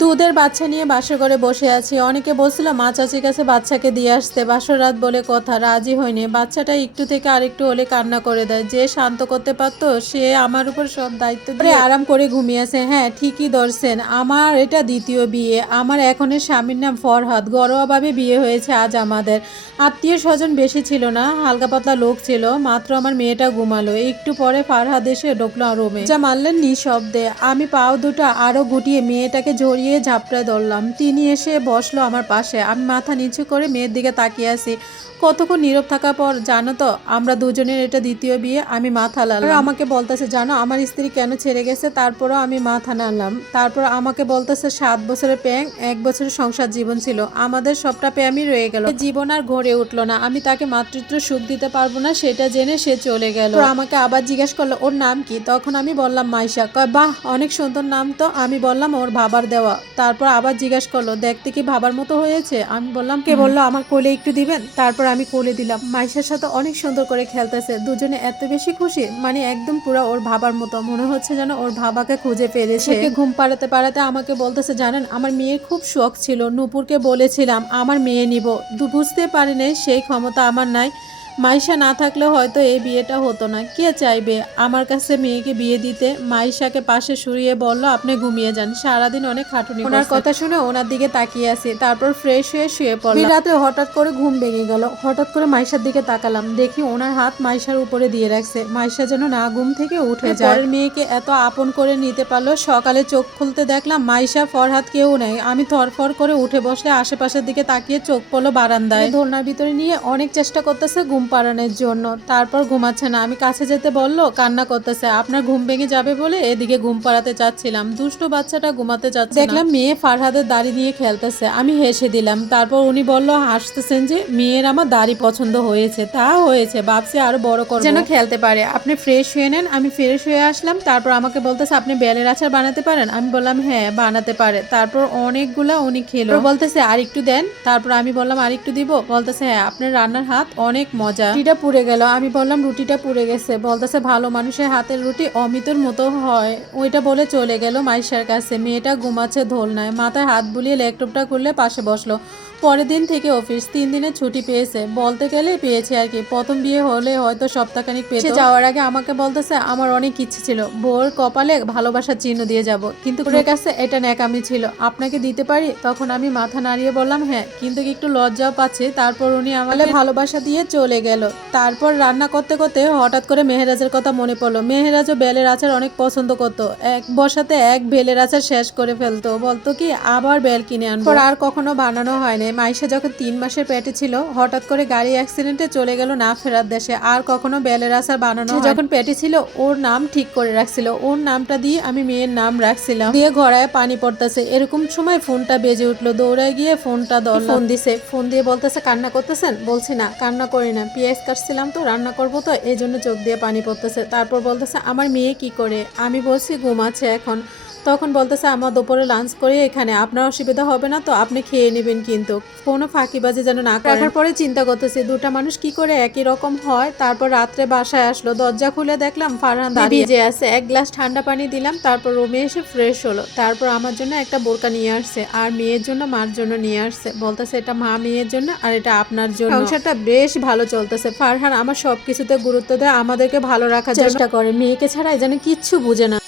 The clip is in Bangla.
দুধের বাচ্চা নিয়ে বাসর করে বসে আছি। অনেকে বলছিল মা চাচির কাছে বাচ্চাকে দিয়ে আসতে। বাসর রাত বলে কথা রাজি হয়নি। বাচ্চাটা একটু থেকে আরেকটু হলে কান্না করে দেয়। যে শান্ত করতে পারতো সে আমার উপর সব দায়িত্ব দিয়ে আরাম করে ঘুমিয়েছে। হ্যাঁ ঠিকই ধরছেন। আমার এটা দ্বিতীয় বিয়ে। আমার এখনের স্বামীর নাম ফরহাদ। ঘরোয়াভাবে বিয়ে হয়েছে আজ আমাদের। আত্মীয় স্বজন বেশি ছিল না হালকা পাতলা লোক ছিল। মাত্র আমার মেয়েটা ঘুমালো। একটু পরে ফারহাদ এসে ঢুকলো রুমে। যা মারলেন নিঃশব্দে। আমি পাও দুটো আরও গুটিয়ে মেয়েটাকে জড়িয়ে ঝাপড়ে ধরলাম। তিনি এসে বসল আমার পাশে। আমি মাথা নিচু করে মেয়ের দিকে তাকিয়ে আছি। কতক্ষণ নীরব থাকার পর, জানো তো, আমরা দুজনের এটা দ্বিতীয় বিয়ে। আমি মাথা লালাম আমাকে বলতেছে, জানো, আমার স্ত্রী কেন ছেড়ে গেছে? তারপরও আমি মাথা নাড়লাম। তারপর আমাকে বলতেছে, সাত বছরের প্যাং, এক বছরের সংসার জীবন ছিল। আমাদের সবটা প্যামই রয়ে গেল। জীবন আর গড়ে উঠল না। আমি তাকে মাতৃত্ব সুখ দিতে পারব না, সেটা জেনে সে চলে গেল। আমাকে আবার জিজ্ঞেস করল, ওর নাম কি? তখন আমি বললাম, মাইশা। কয়, বাহ, অনেক সুন্দর নাম তো। আমি বললাম, ওর ভাবার দেওয়া। তারপর আবার জিজ্ঞেস করল দেখতে কি ভাবার মতো হয়েছে? আমি বললাম কে বলল? আমার কোলে একটু দিবেন? তারপর আমি কোলে দিলাম। মাইশার সাথে অনেক সুন্দর করে খেলতেছে দুজনে এত বেশি খুশি মানে একদম পুরো ওর ভাবার মতো। মনে হচ্ছে যেন ওর ভাবাকে খুঁজে পেরেছে। ঘুম পাড়াতে পাড়াতে আমাকে বলতেছে জানেন আমার মেয়ের খুব শখ ছিল। নুপুরকে বলেছিলাম আমার মেয়ে নিব। দু- বুঝতে পারি নাই সেই ক্ষমতা আমার নাই। মাইশা না থাকলে হয়তো এই বিয়েটা হতো না। কে চাইবে? আমার কাছে মেয়েকে বিয়ে দিতে মাইশাকে পাশে শুয়ে বলল আপনি ঘুমিয়ে যান। সারাদিন অনেক খাটুনি ওনার কথা শুনে ওনার দিকে তাকিয়ে আছি। তারপর ফ্রেশ হয়ে শুয়ে পড়লাম। রাতে হঠাৎ করে ঘুম ভেঙে গেল। হঠাৎ করে মাইশার দিকে তাকালাম। দেখি ওনার হাত মাইশার উপরে দিয়ে রাখছে। মাইশা যেন না ঘুম থেকে উঠে যায়। পরের মেয়েকে এত আপন করে নিতে পারল সকালে চোখ খুলতে দেখলাম মাইশা ফরহাদ কেউ নেই। আমি থরফর করে উঠে বসলে আশেপাশের দিকে তাকিয়ে চোখ পড়ল বারান্দায়। দোলনার ভিতরে নিয়ে অনেক চেষ্টা করতেছে ঘুম পাড়ানোর জন্য। তারপর ঘুমাচ্ছে না। আমি কাছে যেতে বলল কান্না করতেছে। আপনার ঘুম ভেঙে যাবে বলে এদিকে ঘুম পাড়াতে চাচ্ছিলাম দুষ্টু বাচ্চাটা ঘুমাতে চাচ্ছে দেখলাম মেয়ে ফারহাদের দাড়ি নিয়ে খেলতেছে। আমি হেসে দিলাম। তারপর উনি বলল হাসতেছেন যে মেয়ের আমার দাড়ি পছন্দ হয়েছে। তা হয়েছে। ভাবছি আরও বড় করব। যেন খেলতে পারে। আপনি ফ্রেশ হয়ে নেন। আমি ফ্রেশ হয়ে আসলাম। তারপর আমাকে বলতেছে আপনি বেলের আচার বানাতে পারেন? আমি বললাম হ্যাঁ বানাতে পারে। তারপর অনেকগুলা উনি খেলো। বলতেছে আর একটু দেন। তারপর আমি বললাম আর একটু দিব? বলতেছে হ্যাঁ আপনার রান্নার হাত অনেক মজা রুটিটা পুড়ে গেল। আমি বললাম রুটিটা পুড়ে গেছে। বলতেছে ভালো মানুষের হাতের রুটি অমিতর মতো হয়। ওইটা বলে চলে গেল মাইশার কাছে। মেয়েটা ঘুমাচ্ছে দোলনায় মাথায় হাত বুলিয়ে ল্যাপটপটা করলে পাশে বসল। পরের দিন থেকে অফিস তিন দিনের ছুটি পেয়েছে। বলতে গেলে পেয়েছে আর কি। প্রথম বিয়ে হলে হয়তো সপ্তাহখানিক পেয়ে যাওয়ার আগে আমাকে বলতেছে আমার অনেক ইচ্ছে ছিল। বোর কপালে ভালোবাসার চিহ্ন দিয়ে যাব। কিন্তু ওর কাছে এটা ন্যাকামি ছিল। আপনাকে দিতে পারি? তখন আমি মাথা নাড়িয়ে বললাম হ্যাঁ। কিন্তু একটু লজ্জাও পাচ্ছি। তারপর উনি আমাকে ভালোবাসা দিয়ে চলে গেল। তারপর রান্না করতে করতে হঠাৎ করে মেহেরাজের কথা মনে পড়ল। মেহেরাজও বেলের আচার অনেক পছন্দ করতো। এক বসাতে এক বেলের আচার শেষ করে ফেলতো। বলতো কি আবার বেল কিনে আনব। পর আর কখনো বানানো হয়নি। মাইশা যখন তিন মাসের পেটে ছিল হঠাৎ করে গাড়ি অ্যাক্সিডেন্টে চলে গেল না ফেরার দেশে। আর কখনো বেলের আচার বানানো যখন পেটে ছিল ওর নাম ঠিক করে রাখছিল। ওর নামটা দিয়ে আমি মেয়ের নাম রাখছিলাম। দিয়ে ঘরায় পানি পড়তেছে। এরকম সময় ফোনটা বেজে উঠল। দৌড়ায় গিয়ে ফোনটা দল ফোন দিছে। ফোন দিয়ে বলতেছে কান্না করতেছেন? বলছি না কান্না করি না। পেঁয়াজ কাটছিলাম তো, রান্না করব তো, এই জন্য চোখ দিয়ে পানি পড়তেছে। তারপর বলতেছে, আমার মেয়ে কি করে? আমি বলছি ঘুমাচ্ছে এখন। তখন বলতেছে আমার দুপুরে লাঞ্চ করে এখানে আপনার অসুবিধা হবে না তো আপনি খেয়ে নেবেন কিন্তু। কোনো ফাঁকিবাজি যেন না রাখার পরে চিন্তা করতেছে দুটা মানুষ কি করে একই রকম হয়? তারপর রাত্রে বাসায় আসলো দরজা খুলে দেখলাম ফারহান দাঁড়িয়ে। যে আছে এক গ্লাস ঠান্ডা পানি দিলাম তারপর রুমে এসে ফ্রেশ হলো। তারপর আমার জন্য একটা বোরকা নিয়ে আসছে আর মেয়ের জন্য মার জন্য নিয়ে আসছে। বলতেছে এটা মা মেয়ের জন্য আর এটা আপনার জন্য। সংসারটা বেশ ভালো চলতেছে। ফারহান আমার সবকিছুতে গুরুত্ব দেয় আমাদেরকে ভালো রাখার চেষ্টা করে মেয়েকে ছাড়া যেন কিচ্ছু বুঝে না।